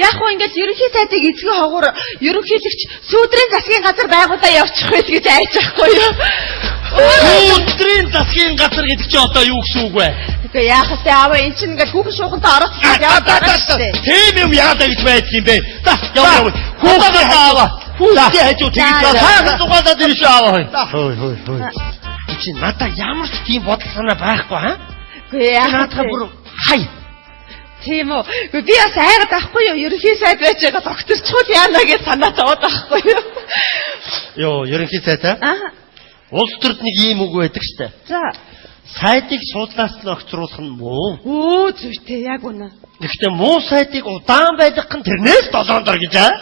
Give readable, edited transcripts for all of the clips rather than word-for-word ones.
Яг хөө ингээд ерөнхий сайдыг эзгүй хогуур ерөнхийлөгч сүүдрийн засгийн газар байгуулаа явчих байл гэж айж байхгүй юу? Сүүдрийн засгийн газар гэдэг чинь одоо юу гэсэн үг вэ? Тэгээ яах вэ аава эн чинь ингээд хүүхэн шуухантай оролцож яваад байгаа шүү дээ. Тийм юм яадаг гэж байдаг юм бэ? За яв. Хүүхдээ аава. Хүүхдээ хажуу тэгж цаахан дугаадаад ирж аава. Хөөе. Чи надаа ямар ч тийм бодол санаа байхгүй хаа? Үгүй яах надаа бүр хай. Тийм үү. Би бас айгаад байхгүй юу? Ерөнхий сайд байж байгаа докторчхол яана гэж санаа зовоод байхгүй юу? Йоо, ерөнхий сайд аа? Улс төрд нэг ийм үг байдаг штэ. За. Сайдыг суудлаас нь огцруулах нь муу. Өө зүйтэй яг үнэ. Гэхдээ муу сайдыг удаан байдаг нь тэрнээс 7 дор гэж аа.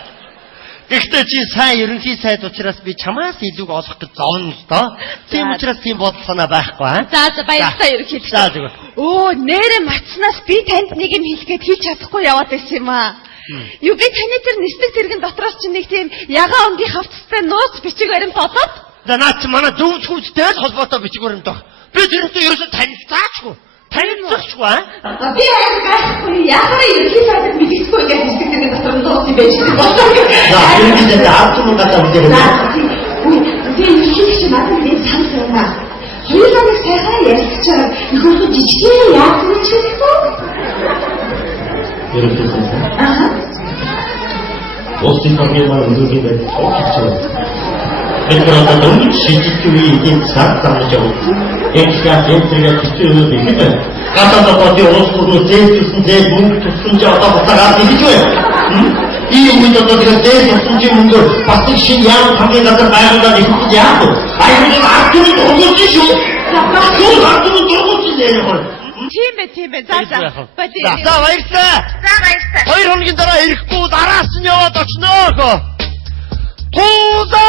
Гэхдээ чи сайн ерөнхий сайд учраас би чамаас илүү олох гэж зовно л доо. Тийм учраас тийм бодол санаа байхгүй аа. За баярлалаа ерөнхийлөгч. За зүгээр. Өө нэрэ матснаас би танд нэг юм хэлгээд хийж чадахгүй яваад байсан юм аа. Юу би таны тэр нисдэг тэрэгэн дотроос чи нэг тийм ягаан өнгийн хавцтай нууц бичиг баримт олоод. За наач манай зөв хүчтэй л холбоотой бичиг баримт баг. Би тэрнтэй ерөөсөө танилцаачгүй. Танилцахгүй аа. Би яагаад яагаад ерөнхий сайдыг мэдчихгүй гэж нисдэг тэрэгэн дотор нууц байж байгаа. За энэ дэд автомат гэдэг. Би ерөнхийлөгч надад нэг санал байна. Хоёулаа сайхан ярьчихаар нөхөрлөө жижигхэн яасан ч гэсэн. Ерөнхий сайд. Улсын хамгийн өнөөгийн байдлыг олж Эдгээр дөрвөн шийдвэрийн эдийн засаг замж явуулж, экспорт энтергээ хэвчээгээд ихэд гадаадд улс төрөө зээлжүүлсэн зээл мөнгө тусламж одоо буцаагаад хийж байна. Ийм үед одоо тэгээд зээл тусламжийн мөнгөөр бас нэг шинэ яам хамгийн газар байгуулаад ихэд яах вэ? Аюулгүй ардын дургуйч шүү. Юу ардын дургуйч нэрээ хоо. Тийм ээ. За. За баярлалаа. 2 хоногийн дараа ирэхгүй дараас нь яваад очноо. Туза!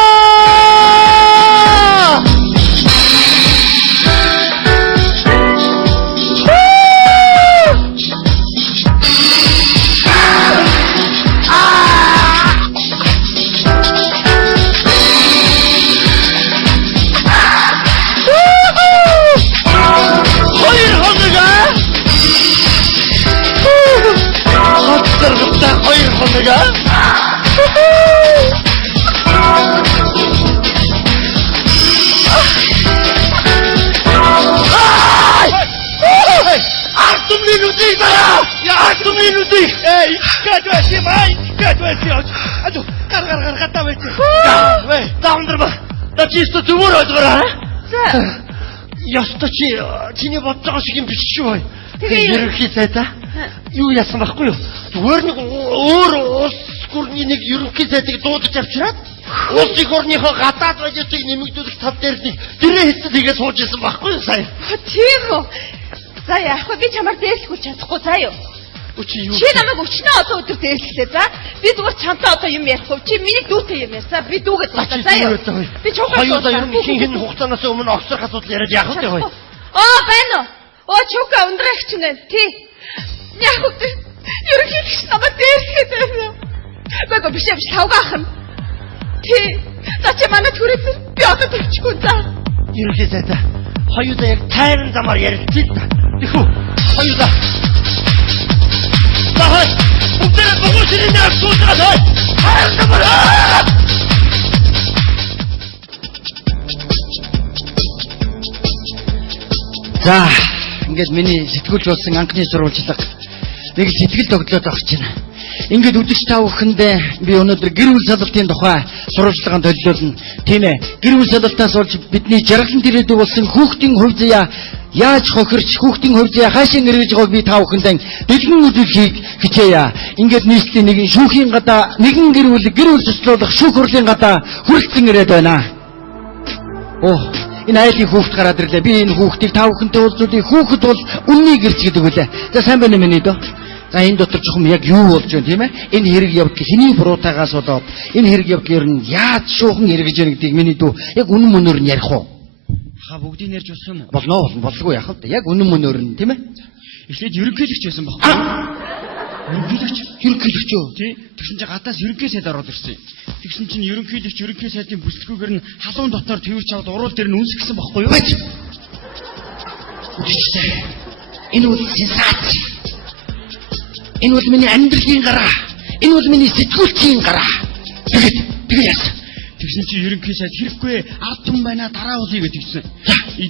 Чисто зүгээр ойлгоорой. Яста чиний бодож байгаа шиг юм биш шүү. Ерөнхий сайдаа юу яасан байхгүй юу? Зүгээр нэг өөр улс гүрний нэг ерөнхий сайдыг дуудаж авчираад улсын орныхоо гадаад радиотыг нэмэгдүүлэх тал дээр нэг тэрэ хэсэг хийгээд сууж исэн байхгүй юу сая? Тийм үү. За яах вэ? Би чамаар дээрлэхүүл чадахгүй заа юу. Чи намайг өчнөө одоо өдөр дээрлэхлээ за. Би зүгээр чамтай одоо юм ярихгүй. Чи миний дүүтэй юм ярьсаа. Би дүүгээд байна заа юу. Би чухал хоёулаа ер нь хин хугацаанаас өмнө огцрох асуудал яриад яах вэ хөөе? Байна уу? Чука өндрэгч нэ. Тий. Яг үү. Ерөнхийлөгч намайг дээрлэхэд байна. Бага биш тавгаах нь. Тий. За чи манай түрээсээ би одоо төвчгүй за. Ерөнхий сайдаа хоёулаа яг тайран замаар ярилцъя та. Тэхүү. Хоёулаа Бүгдээ бүгдээ нэг суугаад хайр. За, ингээд миний сэтгүүлч болсон анхны сурвалжлага нэг сэтгэл тогтлоод авч байна. Ингээд үдшиж та бүхэндээ би өнөөдөр гэр бүл салбартын тухай сурвалжлагын төлөвлөлнө. Тийм ээ. Гэр бүл салбартаас болж бидний жаргалан ирээдүй болсон хүүхдийн хувь заяа яаж хохирч хүүхдийн хувь заяа хаашаа нэрвэж байгааг би та бүхэндээ дэлгэн үзүүлэхийг хичээе. Ингээд нийслэлийн нэгэн шүүхийн гадаа нэгэн гэр бүл цэцлүүлэх шүүх хурлын гадаа хүрэлцэн ирээд байна. Энэ айлын хүүхд гараад ирлээ. Би энэ хүүхдийг та бүхэнтэй уулзуулъя. Хүүхэд бол үнний гэрч гэдэг үлээ. За сайн байна миний дөө. За энэ дотор жоохон яг юу болж байна тийм ээ? Энэ хэрэг явдал хэний буруутаагаас болоод энэ хэрэг явдал ер нь яаж шуухан эргэж яах гэдгийг миний дүү яг үнэн мөнөөр нь ярих уу? Бүгдийг ярьж болсон юм. Болгүй яах вэ? Яг үнэн мөнөөр нь тийм ээ? Эхлээд ерөнхийлөгч байсан байхгүй юу? Ерөнхийлөгч юу? Тий. Тэгсэн чинь гадаас ерөнхий сайд ороод ирсэн. Тэгсэн чинь ерөнхийлөгч ерөнхий сайдын бүслэгүүгээр нь халуун дотор тэрвэрч аваад уруул дээр нь үнсгсэн байхгүй юу? Энэ үл сенсац. Энэ бол миний амьдралын гараа. Энэ бол миний сэтгүүлчийн гараа. Тэгээ яасан. Тэгсэн чи ерөнхий сайд хэрэггүй ард түмэн байна дараа уулъя гэж тэгсэн.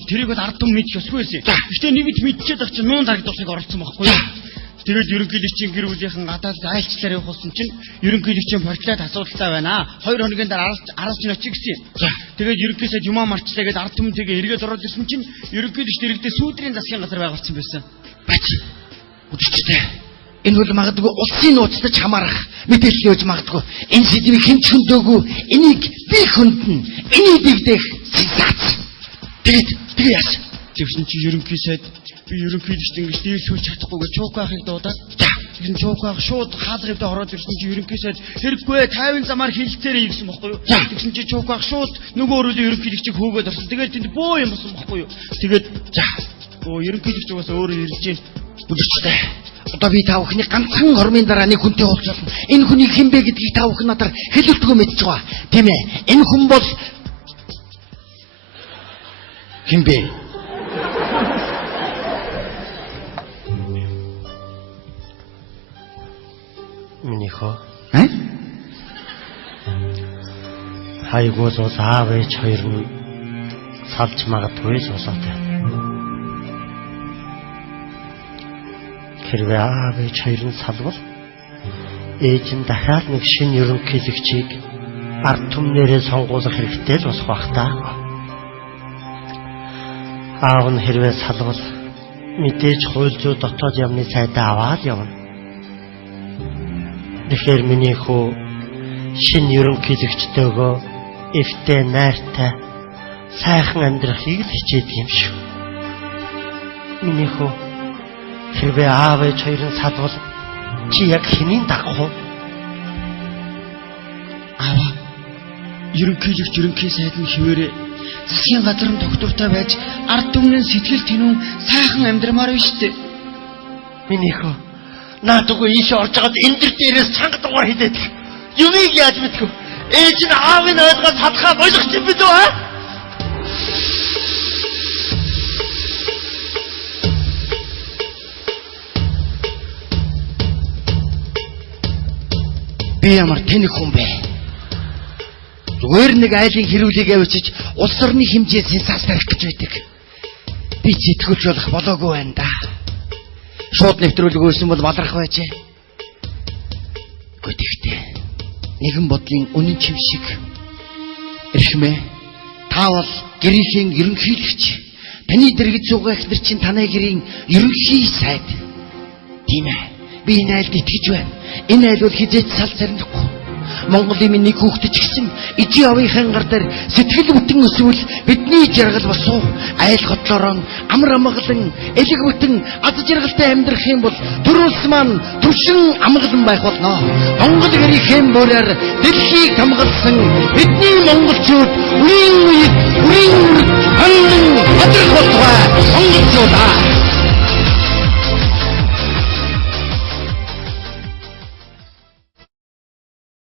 Тэрийг бол ард түмэн мэдчих ёсгүй байсан. Гэхдээ нэгд мэдчихээд ах чинь нуун дарагдуулахыг оролцсон байхгүй юу? Тэгээд ерөнхийлөгчийн гэр бүлийнхэн гадаад айлчлаар явах болсон чинь ерөнхийлөгчийн портлаад асуудалтай байна. 2 хоногийн дараа араас нь очиж гисэн. Тэгээд ерөнхий сайд юмаа марчлаа гэдээ ард түмэнтэйгээ эргээд ороод ирсэн чинь ерөнхийлөгч дэрэгдээ сүүдрийн засгийн газар байгуулсан байсан. Бач. Өдөрчтэй. Энэ бол магадгүй улсын нууцтай хамаарах мэдээлэл өгж магадгүй. Энэ сэдвийг хэн ч хөндөөгүй. Энийг би хөндлөн. Энийг дэгдэх сенсац. Тэгээ яасан. Тэгсэн чи ерөнхий сайд би ерөнхийлөгчд ингэж дээлсүүлж чадахгүйгээ чуукаахыг дуудаад тэгсэн чуукаах шууд хаалгавд ороод ирсэн чи ерөнхий сайд хэрэггүй 50 замаар хилцээрэй гэсэн бохгүй юу. Тэгсэн чи чуукаах шууд нөгөө өрөөлөө ерөнхийлөгчийг хөөгөөд орсон. Тэгээд тэнд бөө юм болсон бохгүй юу. Тэгээд ерөнхийлөгч угаасаа өөрөө ирж гин. Өдөрчтэй. Одоо би та бүхний ганцхан хормын дараа нэг хүнтэй уулзсан. Энэ хүний хэн бэ гэдгийг та бүхэн надаар хэлэлтгүй мэдж байгаа. Тийм ээ. Энэ хүн бол хэн бэ? Минийхөө. Хайгуус аав ээж хоёр нь салж магадгүй л болоод байна. Хэрвээ аав ээж хоёр нь салвал ээж нь дахиад нэг шинэ ерөнхийлөгчийг ард түмнэрээ сонгуулах хэрэгтэй л болох бах та. Аав нь хэрвээ салвал мэдээж хууль зүйн дотоод яамны сайдаа аваад явна. Тэгэхээр миний хүү шинэ ерөнхийлөгчтэйгөө эвтэй найртай сайхан амьдрахыг л хичээдэг юм шүү. Миний хүү хэрвээ аав ээж хоёрын салвал чи яг хэнийг дагах вэ? Аваа ерөнхийлөгч ерөнхий сайд нь хിവэрэ засгийн газрын доктортай байж ард түмний сэтгэл тэнүүн сайхан амьдрмаар байна шүү дээ. Миний хүү наадгүй ийш орж агаад энэ дээрээс чанга дугаар хилээд юмыг яаж мэдэх вэ? Ээж нь аавын ойлгоод салхаа болох юм билүү аа? Би ямар тэнэг хүн бэ? Зүгээр нэг айлын хэрүүлийг авчиж улс орны хэмжээ сенсац тарих гэж байдаг. Би сэтгүүлч болох болоогүй байна да. Шууд нэвтрүүлэг өгсөн бол баларх байжээ. Гэхдээ нэгэн бодлын үнэн чив шиг эрхмээ та бол гэрийн ерөнхийлөгч. Таны дэргэд суугаа ихнэр чинь танай гэрийн ерөнхий сайд. Тийм ээ. Би энэ айлд итгэж байна. Энэ айл бол хизээч сал царнихгүй. Монголын минь нэг хүүхэд ч гэсэн ижи авийнхын гар дээр сэтгэл бүтэн өсвөл бидний жаргал босуу айл хотлорон амар амгалан элэг бүтэн аз жаргалтай амьдрах юм бол төрөлс маань төвшин амгалан байх болно. Монгол гэрийн бүрээр дэлхийг хамгаалсан бидний монголчууд үрийн үед хандан хадрах болтугай монголчуудаа